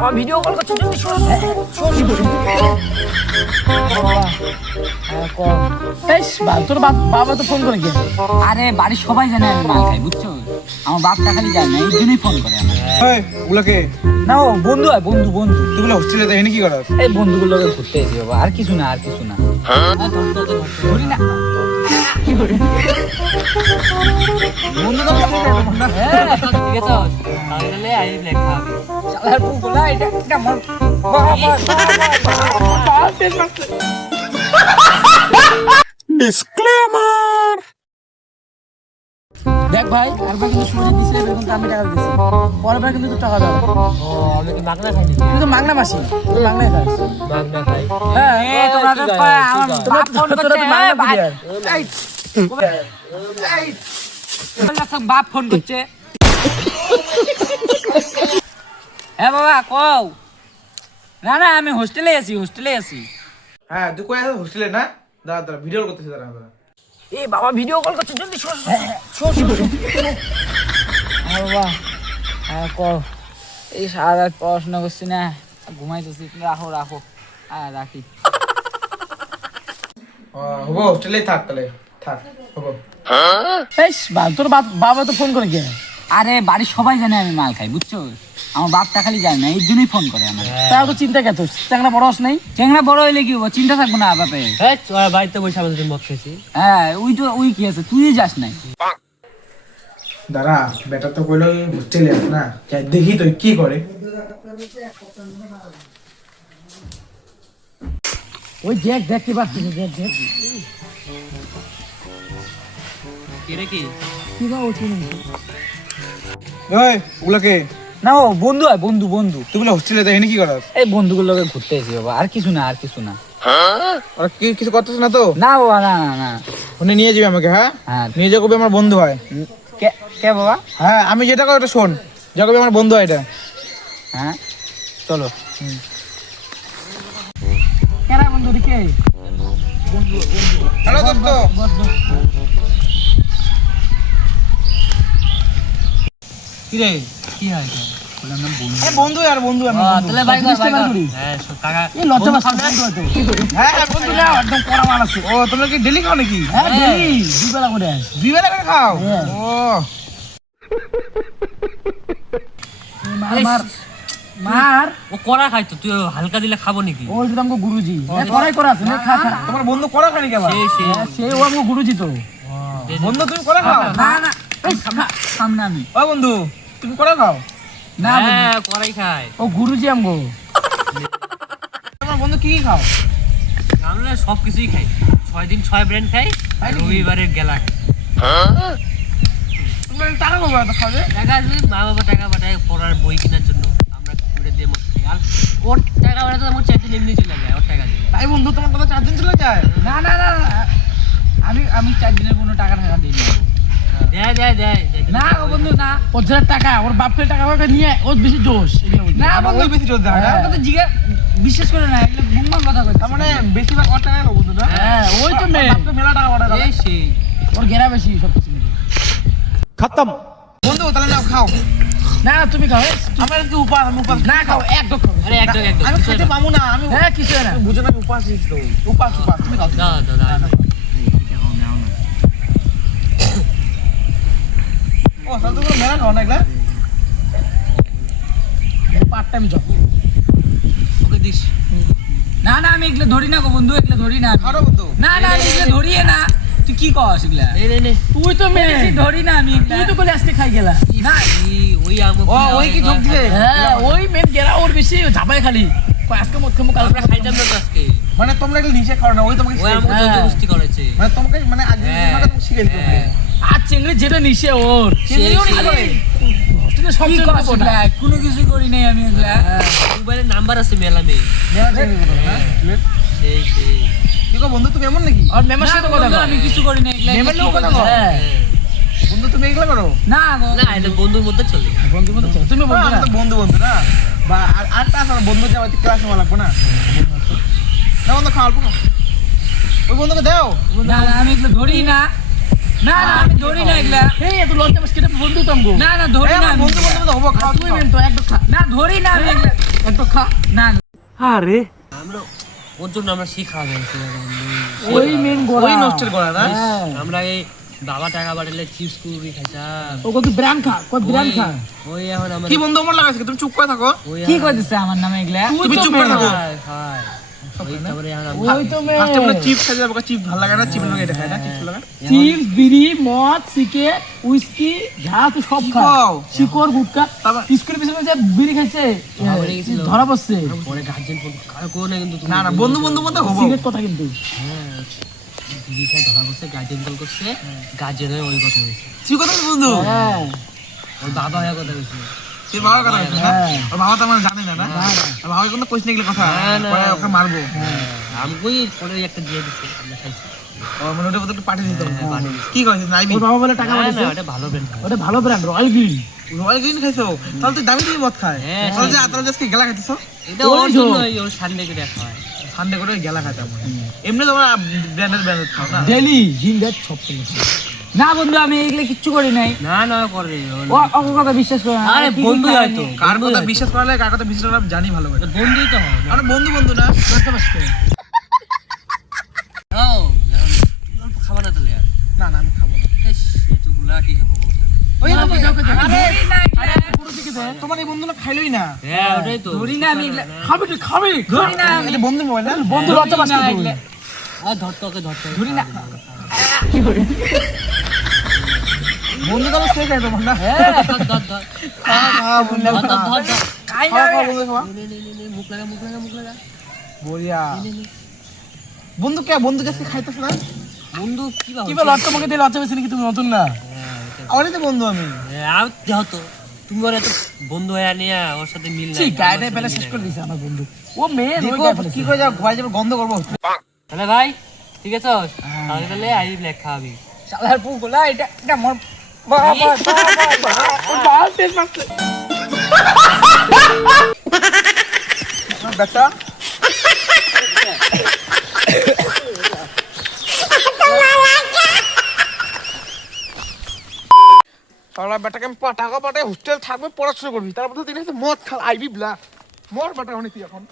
বাবা video call করছে ভালো তোর বাবা তো ফোন করে গিয়ে আরে বাড়ির সবাই জানে আমি মাল খাই বুঝছ? আমার বাপটা খালি জানে না এই জন্যই ফোন করে আমার ওই ওগুলোকে? না ও বন্ধু হয় বন্ধু বন্ধু। তুইগুলো হোস্টেলে তো এনে কি করাস এই বন্ধুগুলো ঘুরতে এসি বাবা আর কিছু না আর কিছু না। ধরি না। বাবা দেখ ভাই একবার কিন্তু সুযোগ দিছিলে এরকম আমি টাকা দিচ্ছি পরের কিন্তু তোর টাকা দেবো ও আমি কি মাগনা খাই নাকি তুই তো মাংনা মাসি তুই মাংনাই খাস। মাগনা খাই। হ্যাঁ এ তোমরা তো আমার ফোন তোরা করছে তো মাংনা এ, এই হ্যাঁ হোস্টেলে হোস্টেলে হ্যাঁ হোস্টেলে হ্যাঁ হ্যাঁ এই পড়াশোনা করছি না ঘুমাইতেছি তুমি রাখো রাখো হ্যাঁ রাখি হব হোস্টেলেই থাক তাহলে থাক হব তোর বাবা তো ফোন করে গিয়ে আরে বাড়ির সবাই জানে আমি মাল খাই বুঝছ? আমার বাপটা খালি জানে না এই জন্যই ফোন করে আমার তাও তো চিন্তা কে তোর? চাংলা বড় নাই? চেংড়া বড় হইলে কি হব? চিন্তা থাকব না বাপে। হ্যাঁ বাড়িতে বসে আমাদের মদ খেয়েছি হ্যাঁ ওই তো ওই কি আছে তুই যাস নাই। দাঁড়া বেটা তো কইলো হোস্টেলে আছে না। যাই দেখি তো কি করে। ওই দেখ দেখ কি পাচ্ছিস দেখ দেখ। কি কি? কি বা ও চিনি ওই ওগুলোকে না ও বন্ধু হয় বন্ধু বন্ধু। তুইগুলো হোস্টেলে তো কি করাস? এই বন্ধুগুলোকে ঘুরতে এসি বাবা আর কিছু না আর কিছু না। ওরা কি কিছু করতেছ না তো? না বাবা না না না। ওনে নিয়ে যাবি আমাকে হ্যাঁ? হ্যাঁ। নিয়ে যা কবি আমার বন্ধু হয়। কে কে বাবা? হ্যাঁ আমি যেটা কই ওটা শোন। যা কবি আমার বন্ধু হয় এটা। হ্যাঁ চলো। কেরা বন্ধু কে? হ্যালো দোস্ত। কি রে কি হয় বন্ধু। আর বন্ধু আমি ও, বন্ধু। তাহলে বাই কর বাই কর করি। হ্যাঁ সব এই লজ্জা পাস হ্যাঁ হ্যাঁ বন্ধু। না একদম কড়া মাল আছে। ও তোমরা কি ডেলি খাও নাকি? হ্যাঁ ডেলি। দুই বেলা করে দুই বেলা করে খাও? হ্যাঁ। ও। মার মার। মার। ও কড়া খাই তুই হালকা দিলে খাব নাকি? ওই তো আমগো গুরুজি। এ করা আছে নে, খা খা। তোমার বন্ধু কড়া খানি সেই হ্যাঁ, সে ও আমগো গুরুজি তো। বন্ধু তুমি কড়া খাও? না না এই সামনে- সামনে আমি। ও বন্ধু তুমি কড়া খাও? না হ্যাঁ কড়াই খাই ও গুরুজি আমগো তোমার বন্ধু কি কি খাও? আমরা সব কিছুই খাই। ছয় দিন ছয় ব্র্যান্ড খাই আর রবিবারে গেলা খাই। টাকা পাবো টাকা মা বাবা টাকা পাঠায় পড়ার বই কেনার জন্য। দিয়ে মদ খাই ওর টাকা পাঠাতে আমার চার এমনি চলে যায় ওর টাকা দিয়ে। তাই বন্ধু তোমার কথা চার চলে যায়? না না না না। আমি আমি চার দিনের কোনো টাকা টাকা দিই না দেয় দেয় দেয় দেয়। না ও বন্ধু না। ওর যারা টাকা ওর বাপের টাকা ওকে নিয়ে ওর বেশি দোষ না বন্ধু বেশি চলতে আমার কথা জিজ্ঞেস বিশ্বাস করে না এগুলো বুমবাং কথা কইছে তার মানে বেশিরভাগ ওর টাকা বন্ধু না? হ্যাঁ ওই তো মেয়ে বাপকে মেলা টাকা পাঠায় এই সেই। ওর গেরা বেশি সব কিছু মিলে। বন্ধু তাহলে নাও খাও। না না, তুমি খাও আমার কি উপাস আমি উপাস না খাও এক ডক খাও আরে একদম একদম আমি খেতে পাবো না আমি হ্যাঁ কিছু না। বুঝো না উপাস তো উপাস উপাস তুমি খাও। দাও দাও দাও ও মেলা খাও না? এগুলা part time job okay this. না না আমি এগুলো ধরি না গো বন্ধু এগুলো ধরি না না না আমি এগুলো ধরিয়ে না। তুই কি কস এগুলা? নে নে নে। তুই তো মেডিসিন ধরি না আমি তুই তো বলে আজকে খাই গেলা। না ওই আমো ও ওই কি ঢুক দিছে হ্যাঁ ওই মেন গেরা ওর বেশি ঝাপাই খালি। আজকে মত খামু কাল আমরা খাইতাম না আজকে। মানে তোমরা এগুলো নিচে খাও না ওই তোমাকে ওই। আমাকে জবরদস্তি করেছে। মানে তোমাকে মানে আগে মানে তুমি শিখাই দিতে। আর চিংড়ি যেটা নিছে ওর। চিংড়িও নিছে? কোনো কিছু করি নাই আমি এগুলা। মোবাইলের নাম্বার আছে মেলা মেয়ে মেলা চিংড়ি করো না? সেই সেই। কি বন্ধু তুমি এমন নাকি? আর মেমের সাথে কথা আমি কিছু করি নাই লোক কথা? কও। হ্যাঁ। বন্ধু তুমি এগুলো করো। না না এটা বন্ধুর মধ্যে চলে। চল, তুমি বন্ধু না তো বন্ধু বন্ধু না। বা আর আরেকটা আছে বন্ধু যাওয়া ক্লাসে মালা লাগবো না। না বন্ধু ওই বন্ধুকে দাও। না না আমি এগুলো ধরি না। না না আমি ধরি না এগুলা। এই এত লজ্জা পাস কেটে বন্ধু না না ধরি না বন্ধু বন্ধু তো হব খাওয়া তুই মেন তো খা। না ধরি না আমি এগুলা। একটু খা। না আরে। আমরা ওর জন্য আমরা শিখা গেছি ওই মেন গোড়া ওই নষ্টের করা না? হ্যাঁ। আমরা এই বাবা টাকা চিপস কুড়ি খাইতাম। ও কত ব্র্যান্ড খা কত ব্র্যান্ড খা। ওই এখন আমরা কি বন্ধু আমার লাগাইছে? তুমি চুপ করে থাকো। কি করতেছে আমার নামে এগুলা? তুমি চুপ করে থাকো। শিকড় গুটকা। স্কুলের পিছনে যে বিড়ি খাইছে ধরা পড়ে গেছিল। ধরা পড়ছে। পরে গার্জেন ফোন কার কোনো না না না বন্ধু বন্ধু মতো হব। সিগারেট কথা কিন্তু। হ্যাঁ দিদি খাই ধরা করছে গার্জেন কল করছে গার্জেন ওই কথা বলছে। তুই কথা বন্ধু। হ্যাঁ। ওর বাবা হয়ে কথা বলছে। তুই বাবার কথা বলছিস হ্যাঁ। ওর বাবা তো আমার জানে বাবা কোনো কোচ নিয়ে কথা। ওকে মারবো। আমাকেই পরে একটা দিয়ে দিচ্ছে আমরা খাইছি। মানে ওটা একটু পাঠিয়ে দিতে হবে। হ্যাঁ, পাঠিয়ে দিচ্ছে। কি করেছিস নাইবি? বাবা বলে টাকা না, ওটা ভালো ব্র্যান্ড ওটা ভালো brand Royal Green Royal Green খাইছো? তাহলে তুই দামি দামি মদ খায়। হ্যাঁ, তাহলে যে আতরা আজকে গেলা খাইতেছো? এটা ওর জন্য ওর সানডে করে সানডে করে গেলা খাইতাম এমনি তোমরা ব্র্যান্ডেড ব্র্যান্ডেড খাও না? ডেলি জিন দ্যাট সব সময় না বন্ধু আমি এগুলা কিচ্ছু করি নাই। না না করে ও অক কথা বিশ্বাস করে আরে বন্ধু হয়তো কার কথা বিশ্বাস করা লাগে কার কথা বিশ্বাস করা জানি ভালো করে। বন্ধুই তো না বন্ধু বন্ধু না। ও খাবার না তাহলে না না আমি খাব না। এতগুলা কি খাব ওই না, আরে, তোমার এই বন্ধু না খাইলই না। হ্যাঁ ওটাই তো। ধরি না আমি খাবি তুই খাবি। ধরি না আমি। বন্ধু মোবাইল বন্ধু লজ্জা পাস না। আর ধরতে ওকে ধরতে ধরি না। বন্ধু হয় তোমার না ধর, ধর, ধর। খা, খা, বন্ধু, ধর, ধর, ধর, ধর। খাই না বন্ধু, খাওয়া। নে, নে, নে, নে, মুখ লাগা মুখ লাগা মুখ লাগা বলিয়া নে, নে। বন্ধু কে বন্ধু কাছে খাইতেছ না বন্ধু কি বা কি বল লজ্জা মুখে দিয়ে লজ্জা পেয়েছি নাকি তুমি নতুন না আমারই তো বন্ধু আমি হ্যাঁ, আর যাও তো তুমি ওর এত বন্ধু হয়ে নিয়ে ওর সাথে মিল শেষ করে। দিয়েছে আমার বন্ধু ও মেয়ে কি করে যাও ঘরে যাবে গন্ধ করব তাহলে ভাই ঠিক আছে তাহলে তাহলে আই ব্ল্যাক খাওয়াবি শালার পুগুলা এটা এটা মোর বাবা বেটা তাহলে বেটাকে আমি টাকা পাঠাই হোস্টেল থাকবে পড়াশোনা করবি তারপর তো তিনি মদ খাল আইবি ব্লা মর বেটা অনেক এখন